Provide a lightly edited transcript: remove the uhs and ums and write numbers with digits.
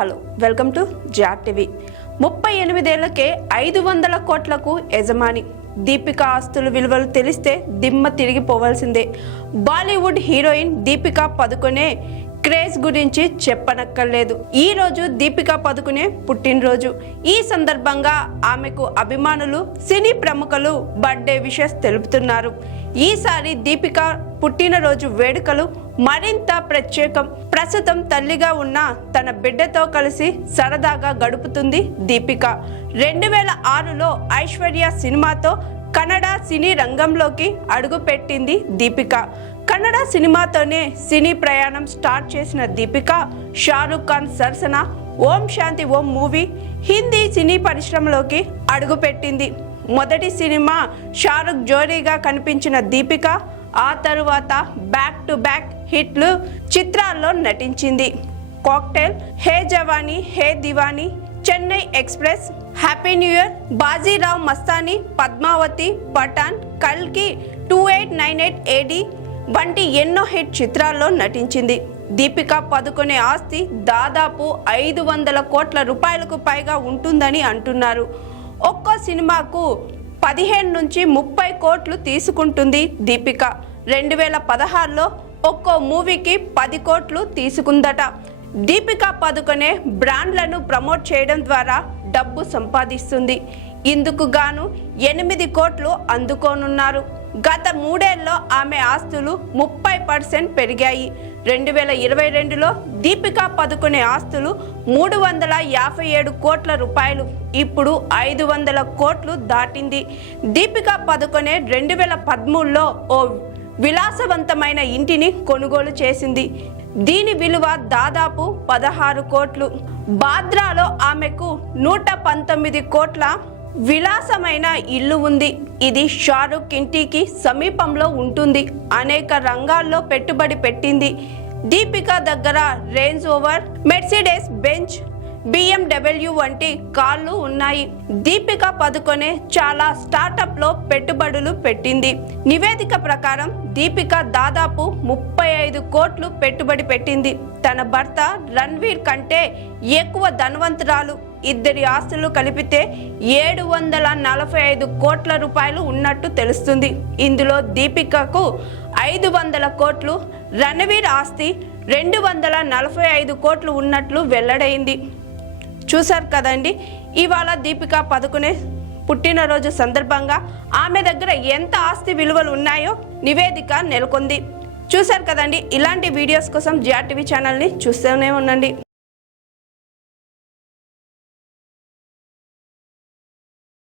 Hello welcome to జాట్ TV 38 ఏళ్లకే 500 కోట్లకు యజమాని దీపిక ఆస్తుల విలువలు తెలిస్తే దిమ్మ తిరిగిపోవాల్సిందే. బాలీవుడ్ హీరోయిన్ దీపికా పదుకొనే క్రేజ్ గురించి చెప్పనక్కర్లేదు. ఈ రోజు దీపికా పదుకొనే పుట్టినరోజు. ఈ సందర్భంగా ఆమెకు అభిమానులు, సినీ ప్రముఖులు బర్త్డే విషెస్ తెలుపుతున్నారు. ఈసారి దీపికా పుట్టినరోజు వేడుకలు మరింత ప్రత్యేకం. ప్రస్తుతం తల్లిగా ఉన్న తన బిడ్డతో కలిసి సరదాగా గడుపుతుంది దీపిక. 2006లో ఐశ్వర్య సినిమాతో కన్నడ సినీ రంగంలోకి అడుగుపెట్టింది దీపిక. కన్నడ సినిమాతోనే సినీ ప్రయాణం స్టార్ట్ చేసిన దీపిక షారుఖ్ ఖాన్ సరసన ఓం శాంతి ఓం మూవీ హిందీ సినీ పరిశ్రమలోకి అడుగుపెట్టింది. మొదటి సినిమా షారుఖ్ జోడీగా కనిపించిన దీపిక ఆ తరువాత బ్యాక్ టు బ్యాక్ హిట్లు చిత్రాల్లో నటించింది. Cocktail, Yeh Jawaani Hai Deewani, Chennai express, happy new year, Bajirao Mastani, Padmavati, Pathaan, కల్కి, 2898 AD వంటి ఎన్నో హిట్ చిత్రాల్లో నటించింది. దీపికా పదుకొనే ఆస్తి దాదాపు 500 కోట్ల రూపాయలకు పైగా ఉంటుందని అంటున్నారు. ఒక్కో సినిమాకు 15 నుంచి 30 కోట్లు తీసుకుంటుంది దీపిక. 2016లో ఒక్కో మూవీకి 10 కోట్లు తీసుకుందట. దీపికా పదుకొనే బ్రాండ్లను ప్రమోట్ చేయడం ద్వారా డబ్బు సంపాదిస్తుంది. ఇందుకు గాను 8 కోట్లు అందుకోనున్నారు. గత 3 ఏళ్లలో ఆమె ఆస్తులు 30% పెరిగాయి. 2022లో దీపికా పదుకొనే ఆస్తులు 357 కోట్ల రూపాయలు, ఇప్పుడు 500 కోట్లు దాటింది. దీపికా పదుకొనే 2013లో ఓ విలాసవంతమైన ఇంటిని కొనుగోలు చేసింది. దీని విలువ దాదాపు 16 కోట్లు. బాంద్రాలో ఆమెకు 119 కోట్ల విలాసమైన ఇల్లు ఉంది. ఇది షారుఖ్ ఇంటికి సమీపంలో ఉంటుంది. అనేక రంగాల్లో పెట్టుబడి పెట్టింది. దీపిక దగ్గర range over, Mercedes Benz, BMW వంటి కార్లు ఉన్నాయి. దీపికా పదుకొనే చాలా స్టార్టప్లో పెట్టుబడులు పెట్టింది. నివేదిక ప్రకారం దీపిక దాదాపు 35 కోట్లు పెట్టుబడి పెట్టింది. తన భర్త రణ్వీర్ కంటే ఎక్కువ ధనవంతురాలు. ఇద్దరి ఆస్తులు కలిపితే 745 కోట్ల రూపాయలు ఉన్నట్టు తెలుస్తుంది. ఇందులో దీపికకు 500 కోట్లు, రణ్వీర్ ఆస్తి 245 కోట్లు ఉన్నట్లు వెల్లడైంది. చూశారు కదండి, ఇవాళ దీపికా పదుకొనే పుట్టినరోజు సందర్భంగా ఆమె దగ్గర ఎంత ఆస్తి విలువలు ఉన్నాయో నివేదిక నెలకొంది. చూశారు కదండి, ఇలాంటి వీడియోస్ కోసం జాట్ టీవీ ఛానల్ని చూస్తూనే ఉండండి.